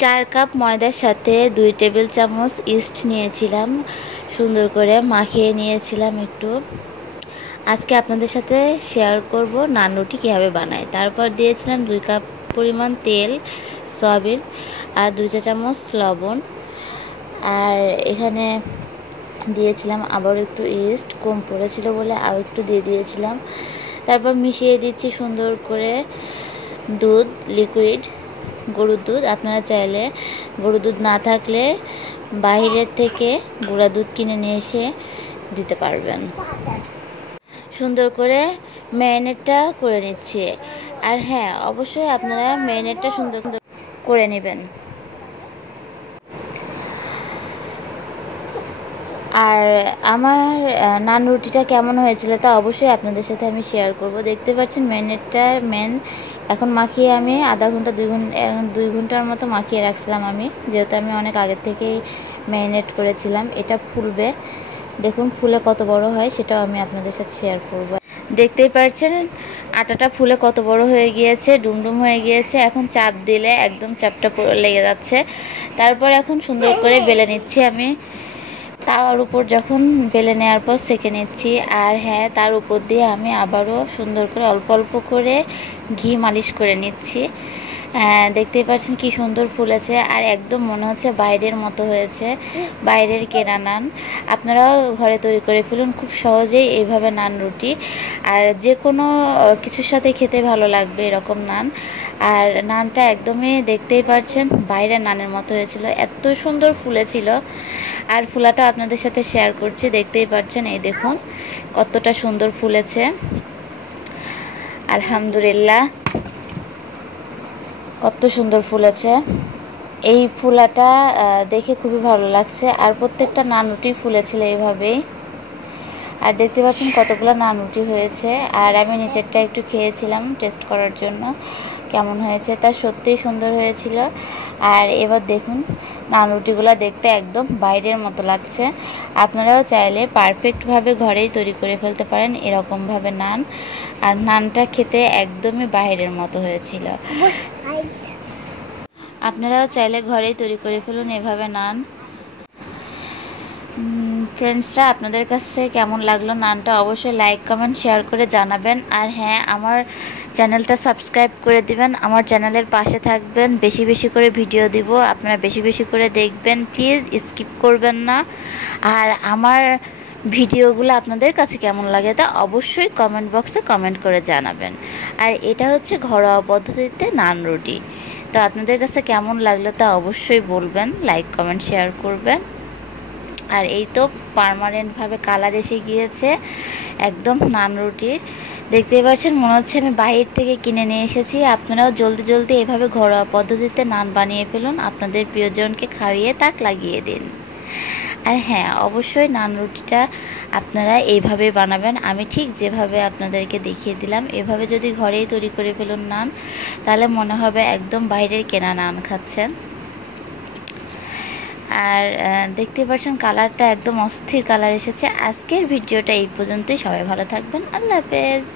4 cup ময়দার সাথে 2 table চামচ ইস্ট নিয়েছিলাম, সুন্দর করে মাখিয়ে নিয়েছিলাম একটু। আজকে আপনাদের সাথে শেয়ার করব নান রুটি কীভাবে বানায়। তারপর দিয়েছিলাম 2 কাপ পরিমাণ তেল, সয়াবিন আর 2 চা চামচ লবণ। আর এখানে দিয়েছিলাম আবারও একটু ইস্ট, কম পড়েছিল বলে আরও একটু দিয়ে দিয়েছিলাম। তারপর মিশিয়ে দিচ্ছি সুন্দর করে দুধ, লিকুইড গরুর দুধ। আপনারা চাইলে গরুর দুধ না থাকলে বাইরের থেকে গুঁড়া দুধ কিনে নিয়ে এসে দিতে পারবেন। সুন্দর করে ম্যারিনেটটা করে নিচ্ছি। আর হ্যাঁ, অবশ্যই আপনারা ম্যারিনেটটা সুন্দর করে নেবেন। আর আমার নান রুটিটা কেমন হয়েছিল তা অবশ্যই আপনাদের সাথে আমি শেয়ার করব। দেখতে পাচ্ছেন ম্যারিনেটটা এখন মাখিয়ে আমি আধা ঘন্টা 2 ঘন্টার মতো মাখিয়ে রাখছিলাম আমি, যেহেতু আমি অনেক আগের থেকেই ম্যারিনেট করেছিলাম। এটা ফুলবে, দেখুন ফুলে কত বড় হয় সেটাও আমি আপনাদের সাথে শেয়ার করব। দেখতেই পাচ্ছেন আটাটা ফুলে কত বড় হয়ে গিয়েছে, ডুমডুম হয়ে গিয়েছে। এখন চাপ দিলে একদম চাপটা পুরো লেগে যাচ্ছে। তারপর এখন সুন্দর করে বেলে নিচ্ছি আমি। তাওয়ার উপর যখন বেলে নেওয়ার পর সেঁকে নিচ্ছি। আর হ্যাঁ, তার উপর দিয়ে আমি আবারও সুন্দর করে অল্প অল্প করে ঘি মালিশ করে নিচ্ছি। দেখতেই পাচ্ছেন কি সুন্দর ফুলেছে, আর একদম মনে হচ্ছে বাইরের মতো হয়েছে, বাইরের কেনা নান। আপনারাও ঘরে তৈরি করে ফেলুন খুব সহজেই এইভাবে নান রুটি। আর যে কোনো কিছুর সাথে খেতে ভালো লাগবে এরকম নান। আর নানটা একদমই দেখতেই পাচ্ছেন বাইরের নানের মতো হয়েছিল, এত সুন্দর ফুলেছিল। আর ফুলাটা আপনাদের সাথে শেয়ার করছি, দেখতেই পাচ্ছেন এই দেখুন কতটা সুন্দর ফুলেছে। আলহামদুলিল্লাহ, কত সুন্দর ফুলেছে। এই ফুলাটা দেখে খুবই ভালো লাগছে। আর প্রত্যেকটা নান রুটি ফুলেছিল এইভাবেই। আর দেখতে পাচ্ছেন কতগুলো নান রুটি হয়েছে। আর আমি নিচেরটা একটু খেয়েছিলাম টেস্ট করার জন্য কেমন হয়েছে, তা সত্যিই সুন্দর হয়েছিল। আর এবার দেখুন নান রুটিগুলো দেখতে একদম বাইরের মতো লাগছে। আপনারাও চাইলে পারফেক্টভাবে ঘরেই তৈরি করে ফেলতে পারেন এরকমভাবে নান। আর নানটা খেতে একদমই বাইরের মতো হয়েছিল। আপনারাও চাইলে ঘরেই তৈরি করে ফেলুন এভাবে নান। ফ্রেন্ডসরা, আপনাদের কাছে কেমন লাগলো নানটা অবশ্যই লাইক, কমেন্ট, শেয়ার করে জানাবেন। আর হ্যাঁ, আমার চ্যানেলটা সাবস্ক্রাইব করে দিবেন, আমার চ্যানেলের পাশে থাকবেন। বেশি বেশি করে ভিডিও দিব, আপনারা বেশি বেশি করে দেখবেন, প্লিজ স্কিপ করবেন না। আর আমার ভিডিওগুলো আপনাদের কাছে কেমন লাগে তা অবশ্যই কমেন্ট বক্সে কমেন্ট করে জানাবেন। আর এটা হচ্ছে ঘরোয়া পদ্ধতিতে নান রুটি। তো আপনাদের কাছে কেমন লাগলো তা অবশ্যই বলবেন, লাইক, কমেন্ট, শেয়ার করবেন। আর এই তো পার্মানেন্টভাবে কালার এসে গিয়েছে একদম নান রুটির। দেখতেই পাচ্ছেন মনে হচ্ছে আমি বাইরে থেকে কিনে নিয়ে এসেছি। আপনারাও জলদি জলদি এভাবে ঘরোয়া পদ্ধতিতে নান বানিয়ে ফেলুন, আপনাদের প্রিয়জনকে খাইয়ে তাক লাগিয়ে দিন। আর হ্যাঁ, অবশ্যই নান রুটিটা আপনারা এইভাবে বানাবেন, আমি ঠিক যেভাবে আপনাদেরকে দেখিয়ে দিলাম এভাবে যদি ঘরেই তৈরি করে ফেলুন নান, তাহলে মনে হবে একদম বাইরের কেনা নান খাচ্ছেন। আর দেখতে পাচ্ছেন কালারটা একদম অস্থির কালার এসেছে। আজকের ভিডিওটা এই পর্যন্তই। সবাই ভালো থাকবেন। আল্লাহ হাফেজ।